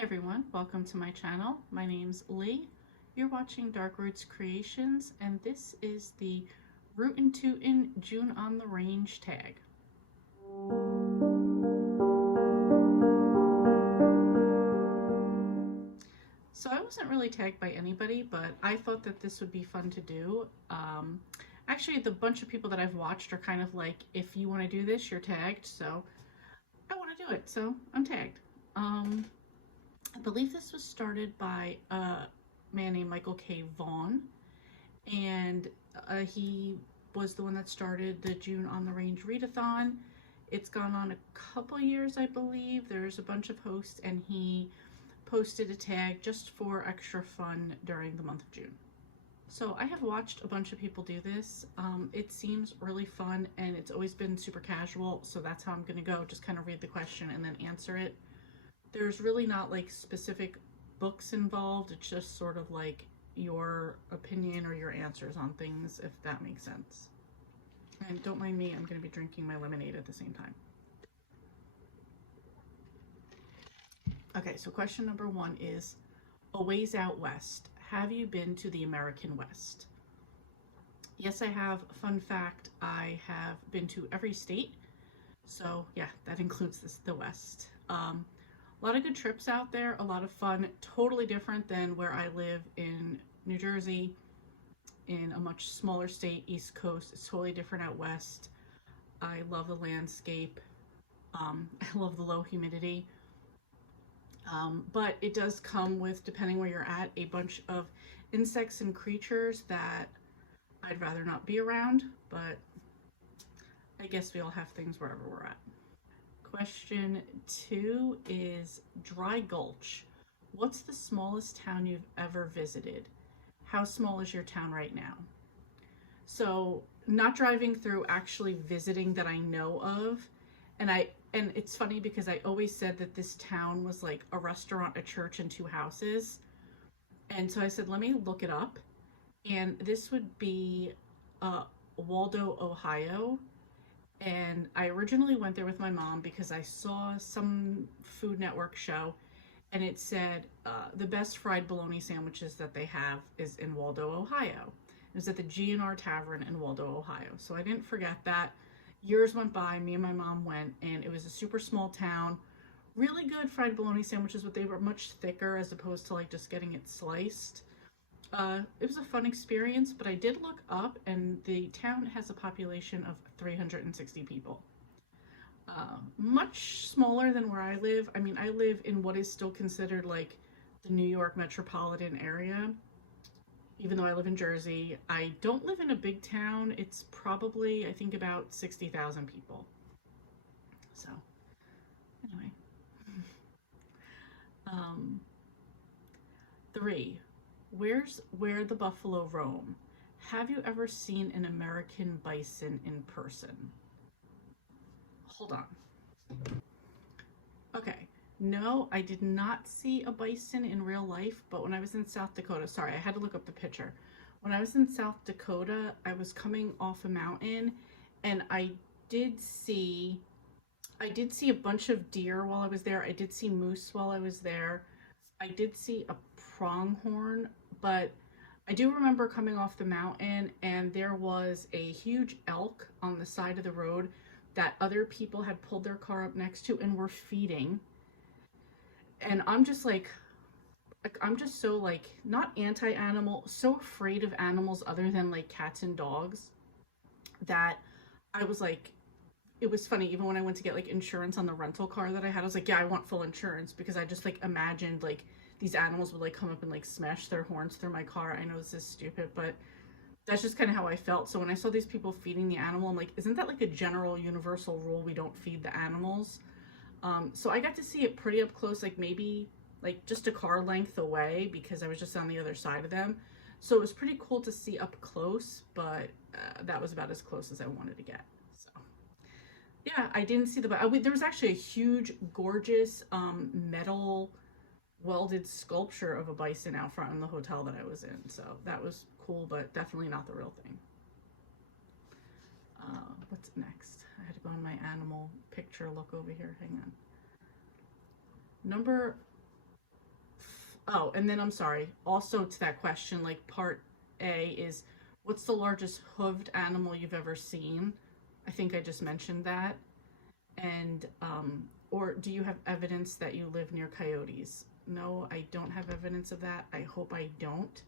Hey everyone, welcome to my channel. My name's Lee. You're watching Dark Roots Creations, and this is the Rootin' Tootin' June on the Range tag. So I wasn't really tagged by anybody, but I thought that this would be fun to do. Actually, the bunch of people that I've watched are kind of like, if you want to do this, you're tagged, so I want to do it, so I'm tagged. I believe this was started by a man named Michael K. Vaughn, and he was the one that started the June on the Range readathon. It's gone on a couple years, I believe. There's a bunch of hosts, and he posted a tag just for extra fun during the month of June. So I have watched a bunch of people do this. It seems really fun, and it's always been super casual, so that's how I'm gonna go. Just kind of read the question and then answer it. There's really not like specific books involved. It's just sort of like your opinion or your answers on things, if that makes sense. And don't mind me, I'm going to be drinking my lemonade at the same time. Okay, so question number one is, a ways out west, have you been to the American West? Yes, I have. Fun fact, I have been to every state. So yeah, that includes the West. A lot of good trips out there, a lot of fun, totally different than where I live in New Jersey, in a much smaller state, East Coast. It's totally different out west. I love the landscape. I love the low humidity. But it does come with, depending where you're at, a bunch of insects and creatures that I'd rather not be around, but I guess we all have things wherever we're at. Question two is Dry Gulch. What's the smallest town you've ever visited? How small is your town right now? So not driving through, actually visiting that I know of. And it's funny because I always said that this town was like a restaurant, a church, and two houses. And so I said, let me look it up. And this would be Waldo, Ohio. And I originally went there with my mom because I saw some Food Network show, and it said the best fried bologna sandwiches that they have is in Waldo, Ohio. It was at the G&R Tavern in Waldo, Ohio. So I didn't forget that. Years went by, me and my mom went, and it was a super small town. Really good fried bologna sandwiches, but they were much thicker as opposed to like just getting it sliced. It was a fun experience, but I did look up, and the town has a population of 360 people. Much smaller than where I live. I mean, I live in what is still considered like the New York metropolitan area, even though I live in Jersey. I don't live in a big town. It's probably, I think, about 60,000 people. So, anyway. Three. Where's where the buffalo roam? Have you ever seen an American bison in person? Hold on. Okay. No, I did not see a bison in real life, but when I was in South Dakota, sorry, I had to look up the picture. When I was in South Dakota, I was coming off a mountain, and I did see a bunch of deer while I was there. I did see moose while I was there. I did see a pronghorn, but I do remember coming off the mountain, and there was a huge elk on the side of the road that other people had pulled their car up next to and were feeding. And I'm just so like, not anti-animal, so afraid of animals other than like cats and dogs, that I was like, it was funny, even when I went to get like insurance on the rental car that I had, I was like, yeah, I want full insurance, because I just like imagined like these animals would like come up and like smash their horns through my car. I know this is stupid, but that's just kind of how I felt. So when I saw these people feeding the animal, I'm like, isn't that like a general universal rule, we don't feed the animals? So I got to see it pretty up close, like maybe like just a car length away, because I was just on the other side of them. So it was pretty cool to see up close, but that was about as close as I wanted to get. So yeah, I didn't see there was actually a huge, gorgeous metal welded sculpture of a bison out front in the hotel that I was in. So that was cool, but definitely not the real thing. What's next? I had to go on my animal picture look over here. Hang on. Number Oh, and then I'm sorry. Also to that question, like part A is, what's the largest hoofed animal you've ever seen? I think I just mentioned that. And or do you have evidence that you live near coyotes? No, I don't have evidence of that. I hope I don't.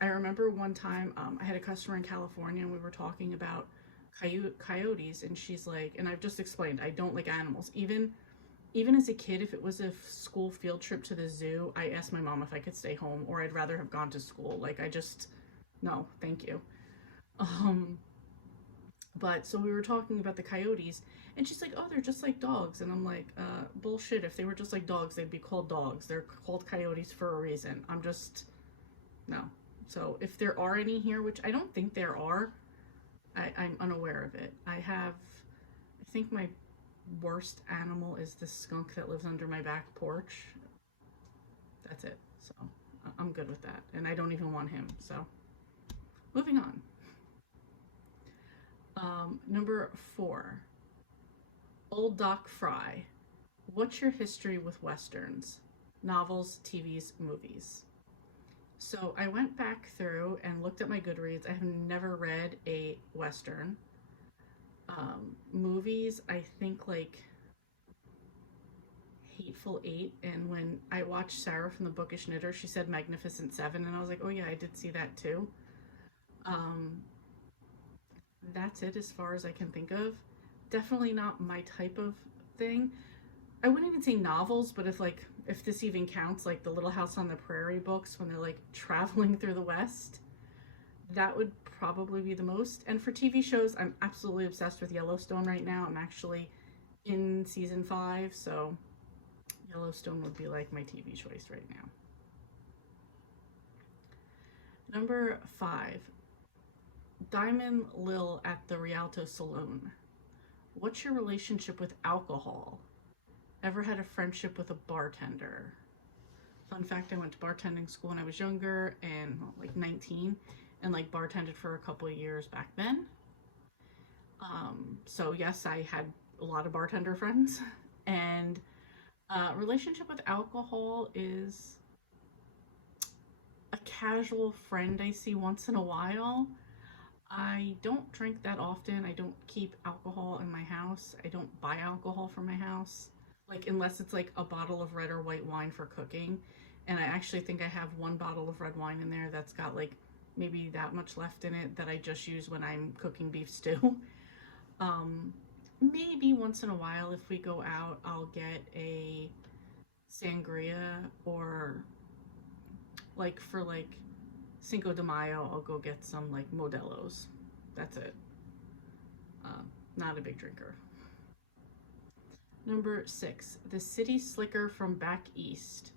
I remember one time I had a customer in California and we were talking about coyotes, and she's like, and I've just explained I don't like animals. Even as a kid, if it was a school field trip to the zoo, I asked my mom if I could stay home, or I'd rather have gone to school. Like, I just, no, thank you. Um, but so we were talking about the coyotes, and she's like, oh, they're just like dogs. And I'm like, bullshit. If they were just like dogs, they'd be called dogs. They're called coyotes for a reason. I'm just, no. So if there are any here, which I don't think there are, I'm unaware of it. I think my worst animal is the skunk that lives under my back porch. That's it. So I'm good with that. And I don't even want him. So moving on. Number 4, Ol Doc Frye. What's your history with Westerns? Novels, TVs, movies. So I went back through and looked at my Goodreads. I have never read a Western. Movies, I think like Hateful Eight, and when I watched Sarah from the Bookish Knitter, she said Magnificent Seven, and I was like, oh yeah, I did see that too. Um, that's it as far as I can think of. Definitely not my type of thing. I wouldn't even say novels, but if this even counts, like the Little House on the Prairie books when they're like traveling through the West, that would probably be the most. And for TV shows, I'm absolutely obsessed with Yellowstone right now. I'm actually in season 5, so Yellowstone would be like my TV choice right now. Number 5, Diamond Lil at the Rialto Saloon. What's your relationship with alcohol? Ever had a friendship with a bartender? Fun fact, I went to bartending school when I was younger and like 19, and like bartended for a couple of years back then. So yes, I had a lot of bartender friends. And relationship with alcohol is a casual friend I see once in a while. I don't drink that often. I don't keep alcohol in my house. I don't buy alcohol for my house. Like, unless it's like a bottle of red or white wine for cooking. And I actually think I have one bottle of red wine in there that's got like maybe that much left in it that I just use when I'm cooking beef stew. Maybe once in a while, if we go out, I'll get a sangria, or like for like Cinco de Mayo, I'll go get some like Modelo's. That's it. Not a big drinker. Number 6, the city slicker from back east.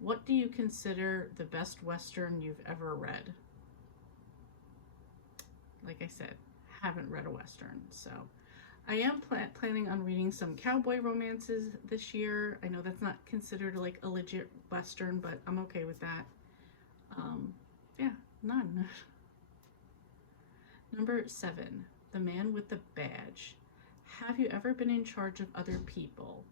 What do you consider the best Western you've ever read? Like I said, haven't read a Western, so I am planning on reading some cowboy romances this year. I know that's not considered like a legit Western, but I'm okay with that. Yeah, none. Number 7, the man with the badge. Have you ever been in charge of other people?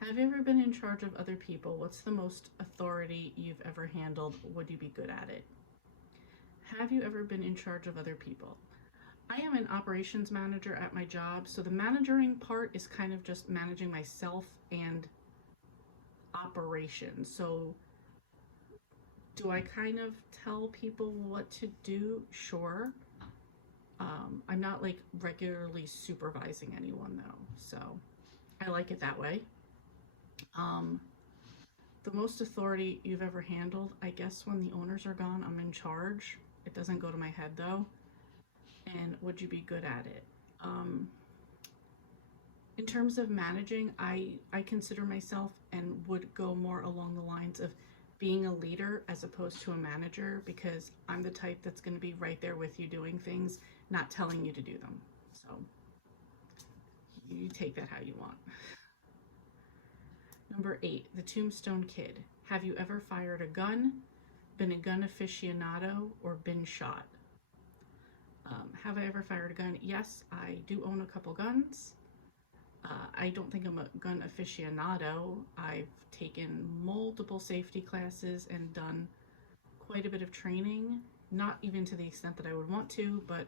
Have you ever been in charge of other people? What's the most authority you've ever handled? Would you be good at it? Have you ever been in charge of other people? I am an operations manager at my job, so the managing part is kind of just managing myself and operations. So do I kind of tell people what to do? Sure. I'm not like regularly supervising anyone though, so I like it that way. The most authority you've ever handled, I guess when the owners are gone, I'm in charge. It doesn't go to my head though. And would you be good at it? In terms of managing, I consider myself and would go more along the lines of being a leader as opposed to a manager, because I'm the type that's going to be right there with you doing things, not telling you to do them. So you take that how you want. Number 8, the Tombstone Kid. Have you ever fired a gun, been a gun aficionado, or been shot? Have I ever fired a gun? Yes, I do own a couple guns. I don't think I'm a gun aficionado. I've taken multiple safety classes and done quite a bit of training, not even to the extent that I would want to, but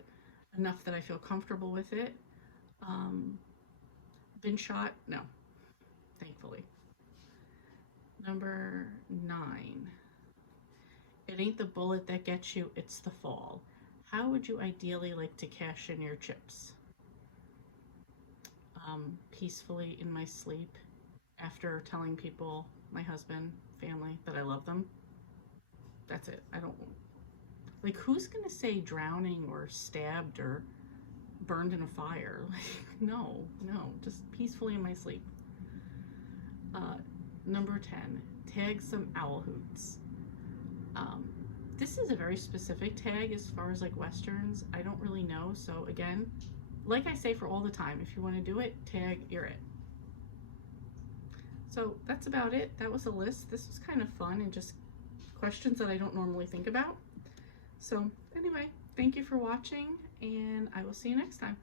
enough that I feel comfortable with it. Been shot? No, thankfully. Number 9. It ain't the bullet that gets you, it's the fall. How would you ideally like to cash in your chips? Peacefully in my sleep after telling people, my husband, family, that I love them. That's it. I don't, like, who's gonna say drowning or stabbed or burned in a fire? Like, no, just peacefully in my sleep. Number 10, tag some owl hoots. This is a very specific tag as far as like Westerns. I don't really know. So again, like I say for all the time, if you want to do it, tag, you're it. So that's about it. That was a list. This was kind of fun and just questions that I don't normally think about. So anyway, thank you for watching, and I will see you next time.